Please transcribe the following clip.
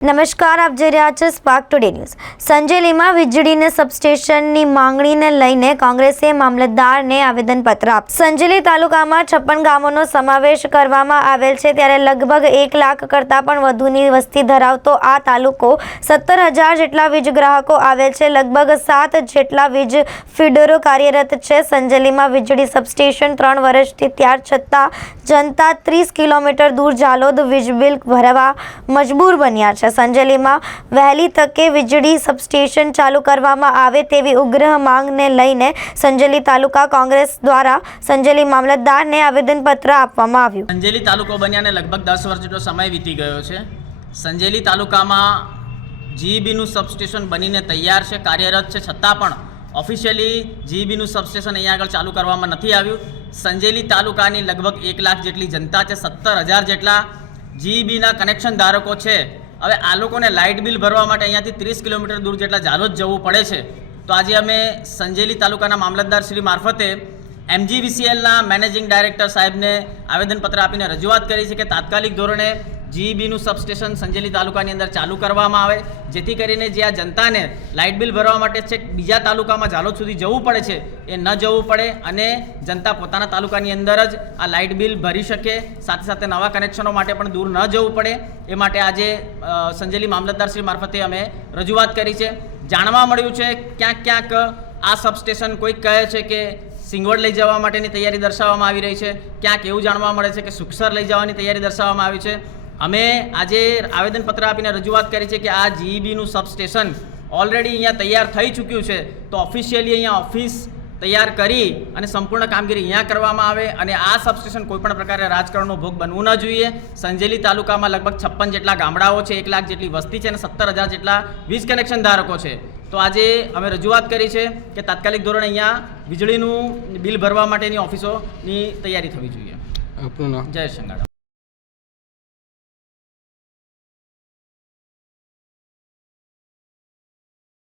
નમસ્કાર, આપ જોઈ રહ્યા છો સ્પાર્ક ટુડે ન્યૂઝ સંજેલીમાં વીજળીને સબસ્ટેશનની માંગણીને લઈને કોંગ્રેસે મામલતદારને આવેદનપત્ર આપ્યું. સંજેલી તાલુકામાં છપ્પન ગામોનો સમાવેશ કરવામાં આવેલ છે, ત્યારે લગભગ એક લાખ કરતાં પણ વધુની વસ્તી ધરાવતો આ તાલુકો સત્તર હજાર જેટલા વીજ ગ્રાહકો આવેલ છે. લગભગ સાત જેટલા વીજ ફીડરો કાર્યરત છે. સંજેલીમાં વીજળી સબસ્ટેશન ત્રણ વર્ષથી ત્યાર છતાં જનતા ત્રીસ કિલોમીટર દૂર જાલોદ વીજ બિલ ભરવા મજબૂર બન્યા છે. સંજેલીમાં વહેલી તકે વીજળી સબસ્ટેશન ચાલુ કરવામાં આવે તેવી ઉગ્ર માંગને લઈને સંજેલી તાલુકા કોંગ્રેસ દ્વારા સંજેલી મામલતદારને આવેદનપત્ર આપવામાં આવ્યું. સંજેલી તાલુકો બન્યાને લગભગ દસ વર્ષ જેટલો સમય વીતી ગયો છે. સંજેલી તાલુકામાં જીબીનું સબસ્ટેશન બનીને તૈયાર છે, કાર્યરત છે. છતાં પણ ઓફિશિયલી જીબીનું સબસ્ટેશન અહીંયા આગળ ચાલુ કરવામાં નથી આવ્યું. સંજેલી તાલુકાની લગભગ એક લાખ જેટલી જનતા છે, સત્તર હજાર જેટલા જીબીના કનેક્શન ધારકો છે. હવે આ લોકોને લાઇટ બિલ ભરવા માટે અહીંયાથી ત્રીસ કિલોમીટર દૂર જેટલા જાલોદ જવું પડે છે. તો આજે અમે સંજેલી તાલુકાના મામલતદાર શ્રી મારફતે એમજીવીસીએલના મેનેજિંગ ડાયરેક્ટર સાહેબને આવેદનપત્ર આપીને રજૂઆત કરી છે કે તાત્કાલિક ધોરણે જીઈબીનું સબસ્ટેશન સંજેલી તાલુકાની અંદર ચાલુ કરવામાં આવે. જેથી કરીને જે આ જનતાને લાઇટ બિલ ભરવા માટે છે, બીજા તાલુકામાં ઝાલોદ સુધી જવું પડે છે, એ ન જવું પડે અને જનતા પોતાના તાલુકાની અંદર જ આ લાઇટ બિલ ભરી શકે. સાથે સાથે નવા કનેક્શનો માટે પણ દૂર ન જવું પડે. એ માટે આજે સંજેલી મામલતદારશ્રી મારફતે અમે રજૂઆત કરી છે. જાણવા મળ્યું છે, ક્યાંક ક્યાંક આ સબસ્ટેશન કોઈક કહે છે કે સિંગવડ લઈ જવા માટેની તૈયારી દર્શાવવામાં આવી રહી છે. ક્યાંક એવું જાણવા મળે છે કે સુખસર લઈ જવાની તૈયારી દર્શાવવામાં આવી છે. અમે આજે આવેદનપત્ર આપીને રજૂઆત કરી છે કે આ જીઈબીનું સબસ્ટેશન ઓલરેડી અહીંયા તૈયાર થઈ ચૂક્યું છે. તો ઓફિશિયલી અહીંયા ઓફિસ તૈયાર કરી અને સંપૂર્ણ કામગીરી અહીંયા કરવામાં આવે અને આ સબસ્ટેશન કોઈપણ પ્રકારે રાજકારણનો ભોગ બનવું ન જોઈએ. સંજેલી તાલુકામાં લગભગ છપ્પન જેટલા ગામડાઓ છે એક લાખ જેટલી વસ્તી છે અને સત્તર હજાર જેટલા વીજ કનેક્શન ધારકો છે. તો આજે અમે રજૂઆત કરી છે કે તાત્કાલિક ધોરણે અહીંયા વીજળીનું બિલ ભરવા માટેની ઓફિસોની તૈયારી થવી જોઈએ. આપનું નામ? જય સંગાડા